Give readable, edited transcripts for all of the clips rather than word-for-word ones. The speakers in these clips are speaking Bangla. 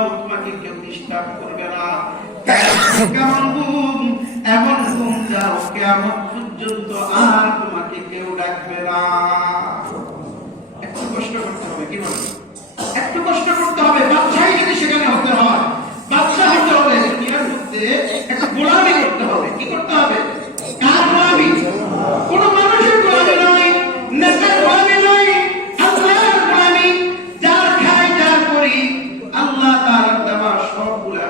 ঘুমাও, তোমাকে কেউ ডিস্টার্ব করবে না। কেমন ঘুম? এমন ঘুম যাও কিয়ামত পর্যন্ত আর তোমাকে কেউ ডাকবে না। একটু কষ্ট করতে হবে, কি বলেন? একটু কষ্ট করতে হবে। বাদশাহী যদি সেখানে হতে হয়, বাদশাহ হতে হলে দুনিয়ার মধ্যে একটা গোলামি করতে হবে। কি করতে হবে? কার গোলামি? কোন মানুষের গোলামি নয়, নেতার গোলামি নয়, আল্লাহর গোলামি। যার খাই যার করি, আল্লাহ তাআলা দেওয়া সবগুলা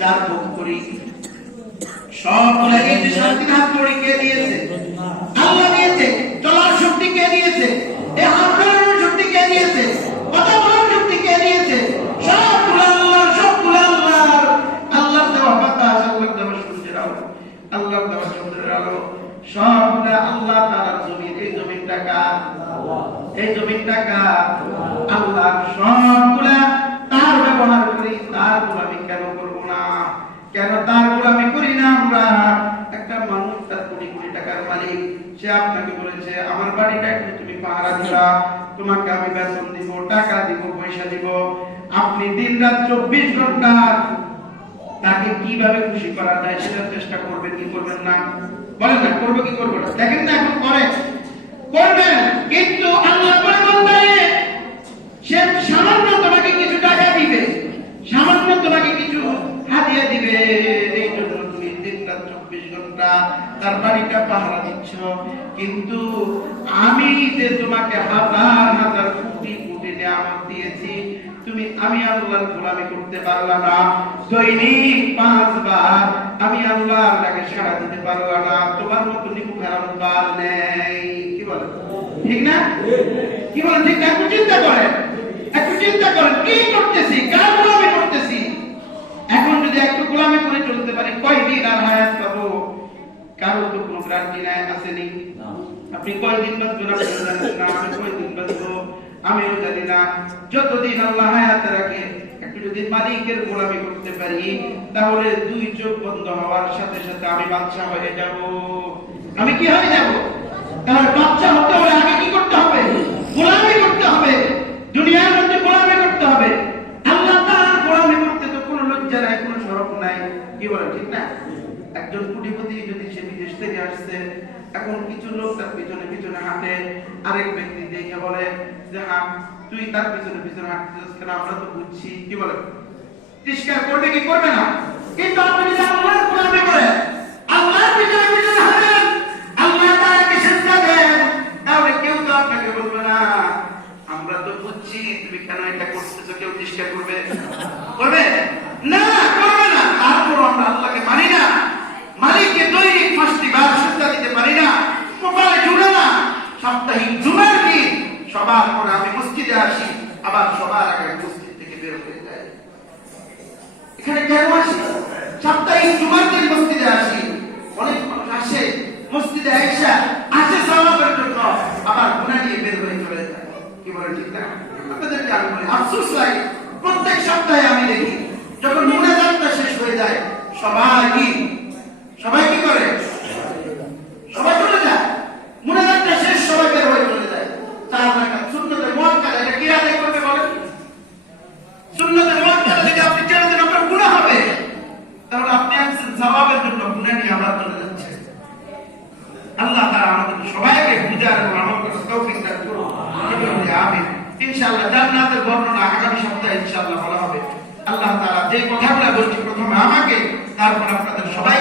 যার ভোগ করি, সবগুলা এই যে শান্তির হাত করে কে দিয়েছে? আল্লাহ দিয়েছে। চলার শক্তি কে দিয়েছে? এই হাত ধরানোর শক্তি কে দিয়েছে? কথা বলার শক্তি কে দিয়েছে? সবগুলো আল্লাহর, সবগুলো আল্লাহর। আল্লাহর দেওয়া বাতাস, আল্লাহর দেওয়া সূর্যের আলো, আল্লাহর দেওয়া চন্দ্রের আলো, সবগুলো আল্লাহ তাআলার জমিন। এই জমিনটা কার? এই জমিনটা কার? আল্লাহ। সবগুলা তার ব্যবহার করি, তার গোলামি কেন করবো না? কেন তার গোলামি করি না আমরা? একটা মানুষ তার কোটি কোটি টাকার মালিক, সে আপনাকে বলেছে আমার বাড়িটা একটু তুমি পাহারা দিবা, তোমাকে আমি বেতন দিব, টাকা দিব, পয়সা দিব। আপনি দিন রাত 24 ঘন্টা তাকে কিভাবে খুশি করা যায় সেটা চেষ্টা করবেন কি করবেন না? বলেন না, করবো কি করবো না? দেখেন না, এখন করে করবেন। কিন্তু আল্লাহ বলে সে সামান্য তোমাকে কিছু টাকা দিবে, সামান্য তোমাকে কিছু হাদিয়া দিবে, এই জন্য তুমি দিন রাত 24 ঘন্টা তার বাড়িটা পাহারা দিচ্ছ। কিন্তু আমি যে তোমাকে হাজার হাজার কোটি কোটি নিয়ামত দিয়েছি, তুমি আমি আল্লাহর গোলামি করতে পারলা না। দৈনিক 5 বার আমি আল্লাহর ডাকে সাড়া দিতে পারলা না। তোমার মতো নিকুক হারাম বার নেই। কি বলে? ঠিক না? কি বলে? ঠিক না? একটু চিন্তা করেন, একটু চিন্তা করেন কি করতেছি, কার গোলামি করতেছি। এখন যদি একটু গোলামি করে চলতে পারি, কয়দিন আর হায়াত পাবো? কারো তো কোনো গ্যারান্টি নাই, আসেনি। আপনি কয়দিন বাঁচবেন আপনি জানেন না, আমি কয়দিন বাঁচবো আমিও জানি না। যতদিন আল্লাহ হায়াত রাখে, একটু যদি মালিকের গোলামি করতে পারি, তাহলে 2 চোখ বন্ধ হওয়ার সাথে সাথে আমি বাদশা হয়ে যাব। আমি কি হয়ে যাব? তাহলে বাদশা হতে হলে আগে কি করতে হবে? গোলামি করতে হবে। দুনিয়ার মধ্যে গোলামি করতে হবে। আল্লাহ তাআলার গোলামি করতে তো কোনো লজ্জা নাই, কোনো শরম নাই। কি বলে? ঠিক না? একজন কোটিপতি যদি সে বিদেশ থেকে আসছে, এখন কিছু লোক তার পিছনে পিছনে হাঁটে, আরেক ব্যক্তি দেখে বলে যে হ্যাঁ তুই তার পিছনে পিছনে হাঁটতেছিস কেন? আমরা তো বুঝছি। কি বলে? তিরস্কার করবে কি করবে না? কিন্তু আপনি যদি আল্লাহর গোলামি করেন, আল্লাহর পিছনে পিছনে হাঁটেন, আল্লাহ তাআলাকে সিজদা দেন, তাহলে কেউ তো আপনাকে বলবে না আমরা তো বুঝছি তুমি কেন এটা করতেছো। কেউ তিরস্কার করবে? করবে না, করবে না। তারপর আমরা আল্লাহকে মানি না, মালিককে দৈনিক 5টি বার সিজদা দিতে পারি না, কপালে জুড়ে না। সাপ্তাহিক জুমার দিন সবার পরে আমি মসজিদে আসি, আবার সবার আগে মসজিদ থেকে বের হয়ে যাই। এখানে কেন আসি? সাপ্তাহিক জুমার দিন মসজিদে আসি। অনেক মানুষ আসে মসজিদে, আয়েশা আসে সওয়াবের জন্য, আবার গুনাহ নিয়ে বের হয়ে চলে যায়। কি বলেন? ঠিক না? আপনাদেরকে আমি বলি, আফসোস লাগে, প্রত্যেক সপ্তাহে আমি দেখি যখন মুনাজাতটা শেষ হয়ে যায়, সবাই কি করে? সবাই চলে যায়। মুনাজাতটা শেষ, সবাই বের হয়ে চলে যায়। 4 রাকাত সুন্নতে মুআক্কাদা, এটা কি আদায় করবে বলেন? সুন্নতে মুআক্কাদা যদি আপনি ছেড়ে দেন আপনার গুনাহ হবে। তাহলে আপনি আসছেন সওয়াবের জন্য, গুনাহ নিয়ে আবার চলে যাচ্ছে। আল্লাহ তাআলা আমাদের সবাইকে বুঝার এবং আমল করার তৌফিক দান করুন। আমিন। ইনশাআল্লাহ জান্নাতের বর্ণনা আগামী সপ্তাহে ইনশাআল্লাহ বলা হবে। আল্লাহ তাআলা যে কথাগুলো বলছি প্রথমে আমাকে, তারপর আপনাদের সবাই